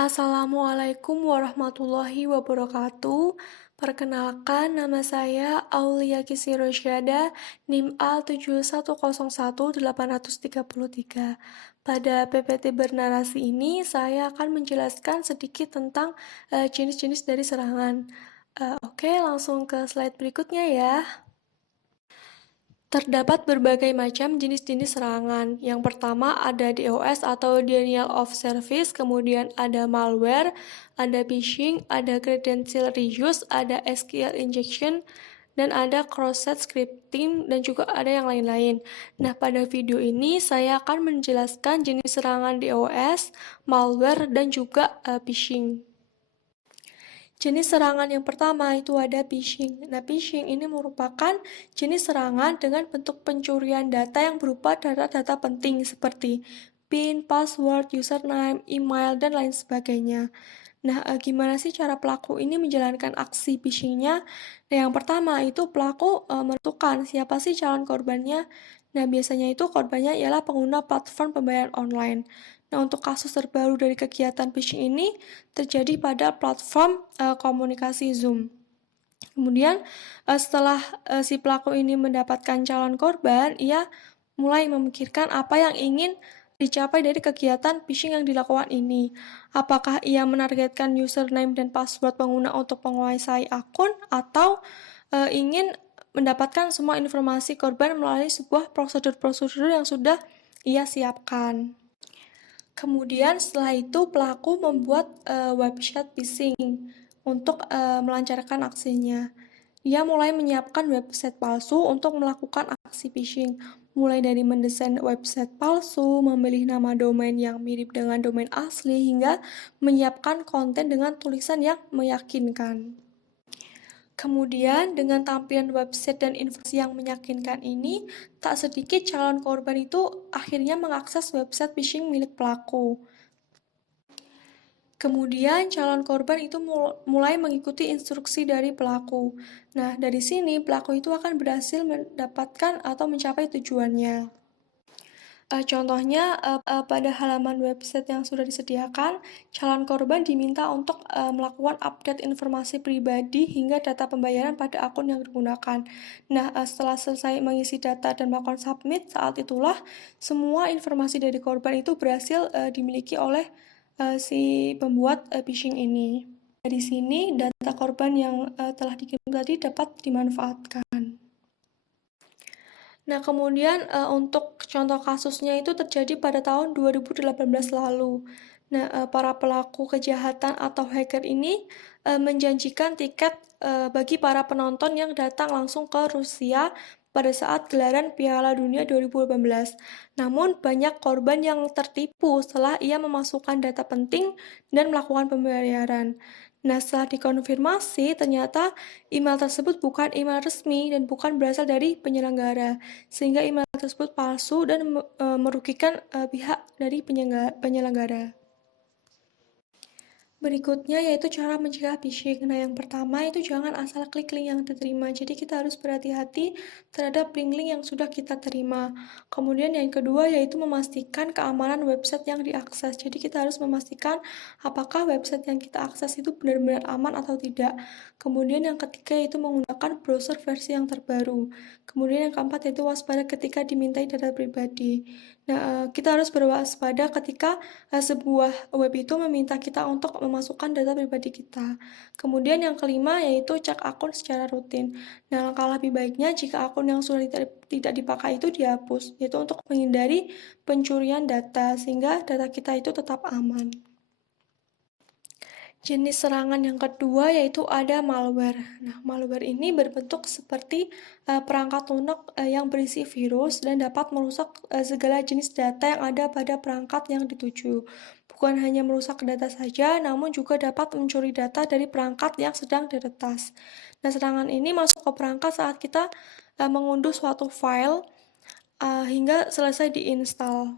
Assalamualaikum warahmatullahi wabarakatuh. Perkenalkan, nama saya Aulia Kisi Rosyada, NIM A7101833. Pada PPT bernarasi ini, saya akan menjelaskan sedikit tentang jenis-jenis dari serangan. Oke, langsung ke slide berikutnya ya. Terdapat berbagai macam jenis-jenis serangan. Yang pertama ada DOS atau Denial of Service, kemudian ada malware, ada phishing, ada credential reuse, ada SQL injection, dan ada cross-site scripting, dan juga ada yang lain-lain. Nah, pada video ini saya akan menjelaskan jenis serangan DOS, malware, dan juga phishing. Jenis serangan yang pertama itu ada phishing. Nah, phishing ini merupakan jenis serangan dengan bentuk pencurian data yang berupa data-data penting seperti PIN, password, username, email, dan lain sebagainya. Nah, gimana sih cara pelaku ini menjalankan aksi phishing-nya? Nah, yang pertama itu pelaku menentukan siapa sih calon korbannya. Nah, biasanya itu korbannya ialah pengguna platform pembayaran online. Nah, untuk kasus terbaru dari kegiatan phishing ini terjadi pada platform komunikasi Zoom. Kemudian setelah si pelaku ini mendapatkan calon korban, ia mulai memikirkan apa yang ingin dicapai dari kegiatan phishing yang dilakukan ini. Apakah ia menargetkan username dan password pengguna untuk menguasai akun atau ingin mendapatkan semua informasi korban melalui sebuah prosedur-prosedur yang sudah ia siapkan. Kemudian setelah itu pelaku membuat website phishing untuk melancarkan aksinya. Dia mulai menyiapkan website palsu untuk melakukan aksi phishing, mulai dari mendesain website palsu, memilih nama domain yang mirip dengan domain asli, hingga menyiapkan konten dengan tulisan yang meyakinkan. Kemudian, dengan tampilan website dan informasi yang meyakinkan ini, tak sedikit calon korban itu akhirnya mengakses website phishing milik pelaku. Kemudian, calon korban itu mulai mengikuti instruksi dari pelaku. Nah, dari sini pelaku itu akan berhasil mendapatkan atau mencapai tujuannya. Contohnya, pada halaman website yang sudah disediakan, calon korban diminta untuk melakukan update informasi pribadi hingga data pembayaran pada akun yang digunakan. Nah, setelah selesai mengisi data dan melakukan submit, saat itulah semua informasi dari korban itu berhasil dimiliki oleh si pembuat phishing ini. Dari sini, data korban yang telah dikirim tadi dapat dimanfaatkan. Nah, kemudian untuk contoh kasusnya itu terjadi pada tahun 2018 lalu. Nah, para pelaku kejahatan atau hacker ini menjanjikan tiket bagi para penonton yang datang langsung ke Rusia pada saat gelaran Piala Dunia 2018. Namun, banyak korban yang tertipu setelah ia memasukkan data penting dan melakukan pembayaran. Nah, setelah dikonfirmasi, ternyata email tersebut bukan email resmi dan bukan berasal dari penyelenggara, sehingga email tersebut palsu dan merugikan pihak dari penyelenggara. Berikutnya yaitu cara mencegah phishing. Nah, yang pertama itu jangan asal klik link yang diterima. Jadi kita harus berhati-hati terhadap link-link yang sudah kita terima. Kemudian yang kedua yaitu memastikan keamanan website yang diakses. Jadi kita harus memastikan apakah website yang kita akses itu benar-benar aman atau tidak. Kemudian yang ketiga yaitu menggunakan browser versi yang terbaru. Kemudian yang keempat yaitu waspada ketika dimintai data pribadi. Nah, kita harus berwaspada ketika sebuah web itu meminta kita untuk memasukkan data pribadi kita. Kemudian yang kelima yaitu cek akun secara rutin. Nah, langkah lebih baiknya jika akun yang sudah tidak dipakai itu dihapus, yaitu untuk menghindari pencurian data sehingga data kita itu tetap aman. Jenis serangan yang kedua yaitu ada malware. Nah, malware ini berbentuk seperti perangkat lunak yang berisi virus dan dapat merusak segala jenis data yang ada pada perangkat yang dituju. Bukan hanya merusak data saja, namun juga dapat mencuri data dari perangkat yang sedang diretas. Nah, serangan ini masuk ke perangkat saat kita mengunduh suatu file hingga selesai diinstal.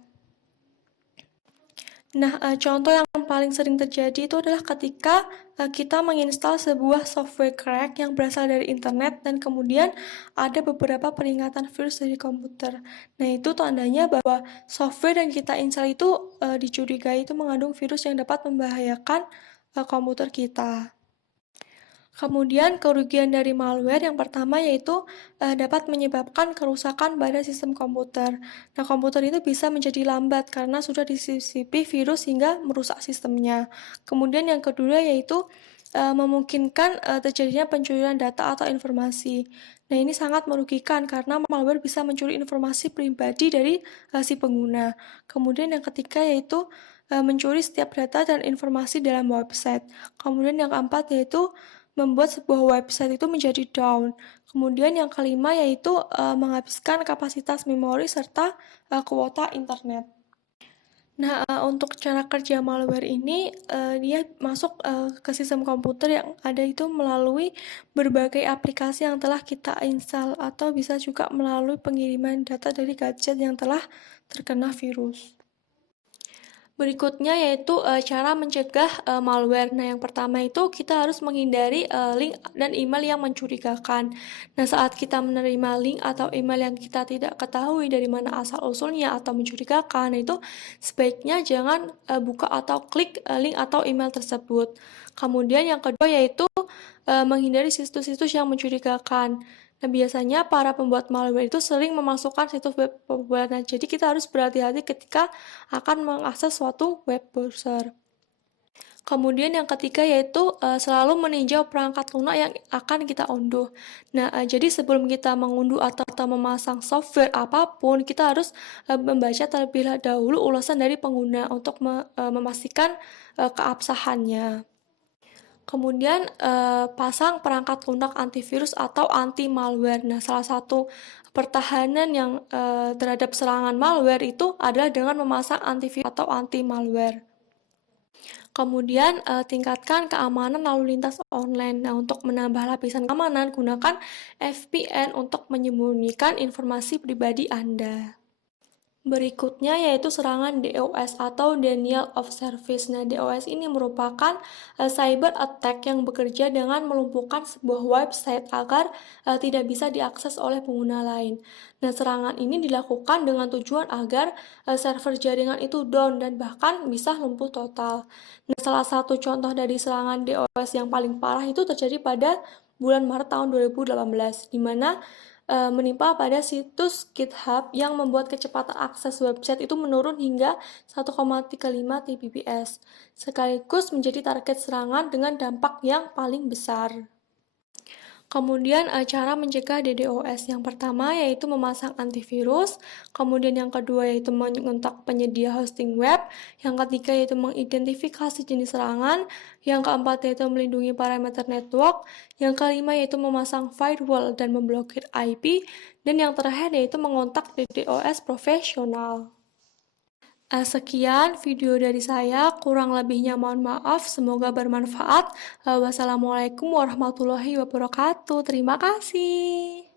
Nah, contoh yang yang paling sering terjadi itu adalah ketika kita menginstal sebuah software crack yang berasal dari internet dan kemudian ada beberapa peringatan virus dari komputer. Nah, itu tandanya bahwa software yang kita install itu dicurigai itu mengandung virus yang dapat membahayakan komputer kita. Kemudian kerugian dari malware yang pertama yaitu dapat menyebabkan kerusakan pada sistem komputer. Nah, komputer itu bisa menjadi lambat karena sudah disisipi virus hingga merusak sistemnya. Kemudian yang kedua yaitu memungkinkan terjadinya pencurian data atau informasi. Nah, ini sangat merugikan karena malware bisa mencuri informasi pribadi dari si pengguna. Kemudian yang ketiga yaitu mencuri setiap data dan informasi dalam website. Kemudian yang keempat yaitu membuat sebuah website itu menjadi down. Kemudian yang kelima yaitu menghabiskan kapasitas memori serta kuota internet. Nah, untuk cara kerja malware ini, dia masuk ke sistem komputer yang ada itu melalui berbagai aplikasi yang telah kita install atau bisa juga melalui pengiriman data dari gadget yang telah terkena virus. Berikutnya yaitu cara mencegah malware. Nah, yang pertama itu kita harus menghindari link dan email yang mencurigakan. Nah, saat kita menerima link atau email yang kita tidak ketahui dari mana asal-usulnya atau mencurigakan, itu sebaiknya jangan buka atau klik link atau email tersebut. Kemudian yang kedua yaitu menghindari situs-situs yang mencurigakan. Nah, biasanya para pembuat malware itu sering memasukkan situs web pembuatan. Jadi kita harus berhati-hati ketika akan mengakses suatu web browser. Kemudian yang ketiga yaitu selalu meninjau perangkat lunak yang akan kita unduh. Nah, jadi sebelum kita mengunduh atau memasang software apapun, kita harus membaca terlebih dahulu ulasan dari pengguna untuk memastikan keabsahannya. Kemudian pasang perangkat lunak antivirus atau anti malware. Nah, salah satu pertahanan yang terhadap serangan malware itu adalah dengan memasang antivirus atau anti malware. Kemudian tingkatkan keamanan lalu lintas online. Nah, untuk menambah lapisan keamanan, gunakan VPN untuk menyembunyikan informasi pribadi Anda. Berikutnya yaitu serangan DOS atau Denial of Service. Nah, DOS ini merupakan cyber attack yang bekerja dengan melumpuhkan sebuah website agar tidak bisa diakses oleh pengguna lain. Nah, serangan ini dilakukan dengan tujuan agar server jaringan itu down dan bahkan bisa lumpuh total. Nah, salah satu contoh dari serangan DOS yang paling parah itu terjadi pada bulan Maret tahun 2018, di mana menimpa pada situs GitHub yang membuat kecepatan akses website itu menurun hingga 1,35 Tbps, sekaligus menjadi target serangan dengan dampak yang paling besar. Kemudian cara mencegah DDoS yang pertama yaitu memasang antivirus, kemudian yang kedua yaitu mengontak penyedia hosting web, yang ketiga yaitu mengidentifikasi jenis serangan, yang keempat yaitu melindungi parameter network, yang kelima yaitu memasang firewall dan memblokir IP, dan yang terakhir yaitu mengontak DDoS profesional. Sekian video dari saya, kurang lebihnya mohon maaf, semoga bermanfaat. Wassalamualaikum warahmatullahi wabarakatuh. Terima kasih.